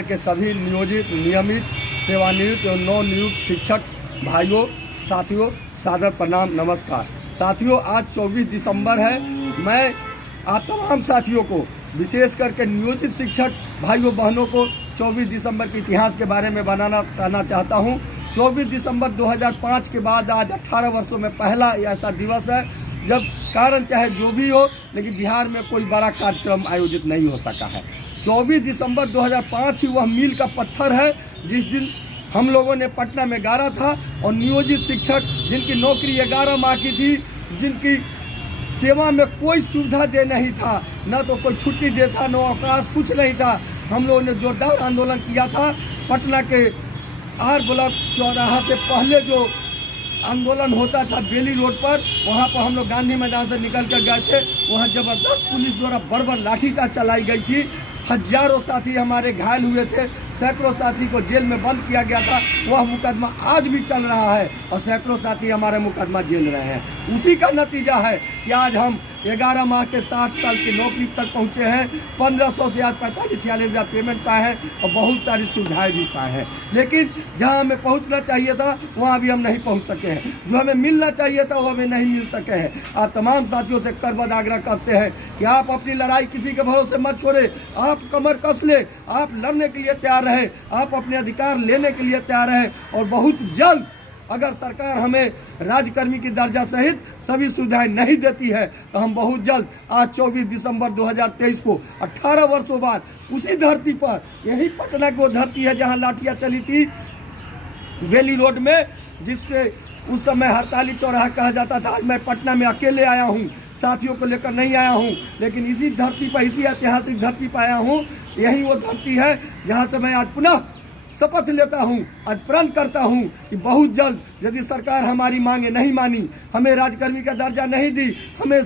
बिहार के सभी नियोजित, नियमित, सेवानिवृत्त एवं नवनियुक्त शिक्षक भाइयों, साथियों, सादर प्रणाम, नमस्कार। साथियों, आज 24 दिसंबर है। मैं आप तमाम साथियों को, विशेष करके नियोजित शिक्षक भाइयों बहनों को 24 दिसंबर के इतिहास के बारे में बताना चाहता हूं। 24 दिसंबर 2005 के बाद आज 18 वर्षों में पहला ऐसा दिवस है जब कारण चाहे जो भी हो, लेकिन बिहार में कोई बड़ा कार्यक्रम आयोजित नहीं हो सका है। 24 दिसंबर 2005 ही वह मील का पत्थर है जिस दिन हम लोगों ने पटना में गाड़ा था और नियोजित शिक्षक जिनकी नौकरी 11 माह की थी, जिनकी सेवा में कोई सुविधा दे नहीं था, न तो कोई छुट्टी देता, न अवकाश, कुछ नहीं था। हम लोगों ने जोरदार आंदोलन किया था। पटना के आर ब्लॉक चौराहा से पहले जो आंदोलन होता था बेली रोड पर, वहाँ पर हम लोग गांधी मैदान से निकल कर गए थे। वहाँ ज़बरदस्त पुलिस द्वारा बर्बर लाठीचार्ज चलाई गई थी। हजारों साथी हमारे घायल हुए थे, सैकड़ों साथी को जेल में बंद किया गया था। वह मुकदमा आज भी चल रहा है और सैकड़ों साथी हमारे मुकदमा झेल रहे हैं। उसी का नतीजा है कि आज हम 11 माह के 60 साल की नौकरी तक पहुँचे हैं। 1500 से आज 45-46 हज़ार पेमेंट पाए हैं और बहुत सारी सुविधाएं भी पाए हैं। लेकिन जहां हमें पहुंचना चाहिए था वहां भी हम नहीं पहुंच सके हैं। जो हमें मिलना चाहिए था वो हमें नहीं मिल सके हैं। आप तमाम साथियों से करबद्ध आग्रह करते हैं कि आप अपनी लड़ाई किसी के भरोसे मत छोड़े। आप कमर कस ले, आप लड़ने के लिए तैयार रहे, आप अपने अधिकार लेने के लिए तैयार रहे। और बहुत जल्द अगर सरकार हमें राज्यकर्मी की दर्जा सहित सभी सुविधाएं नहीं देती है तो हम बहुत जल्द आज 24 दिसंबर 2023 को 18 वर्षों बाद उसी धरती पर, यही पटना की वो धरती है जहां लाठियां चली थी बेली रोड में, जिससे उस समय हड़ताली चौराहा कहा जाता था। आज मैं पटना में अकेले आया हूं, साथियों को लेकर नहीं आया हूं, लेकिन इसी धरती पर, इसी ऐतिहासिक धरती पर आया हूं। यही वो धरती है जहां से मैं आज पुनः शपथ लेता हूं, आज प्रण करता हूं कि बहुत जल्द यदि सरकार हमारी मांगे नहीं मानी, हमें राजकर्मी का दर्जा नहीं दी, हमें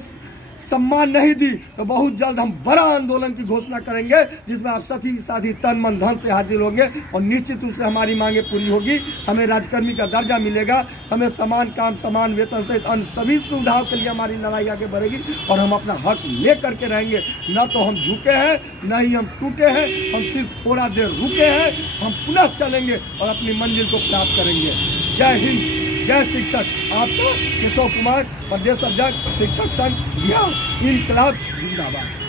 सम्मान नहीं दी, तो बहुत जल्द हम बड़ा आंदोलन की घोषणा करेंगे जिसमें आप सभी साथी तन मन धन से हाजिर होंगे और निश्चित रूप से हमारी मांगे पूरी होगी। हमें राजकर्मी का दर्जा मिलेगा, हमें समान काम, समान वेतन सहित अन्य सभी सुविधाओं के लिए हमारी लड़ाई आगे बढ़ेगी और हम अपना हक ले करके रहेंगे। न तो हम झुके हैं, न ही हम टूटे हैं, हम सिर्फ थोड़ा देर रुके हैं। हम पुनः चलेंगे और अपनी मंजिल को प्राप्त करेंगे। जय हिंद, जय शिक्षक। आपका केशव कुमार, प्रदेश अध्यक्ष शिक्षक संघ बिहार। इनकलाब जिंदाबाद।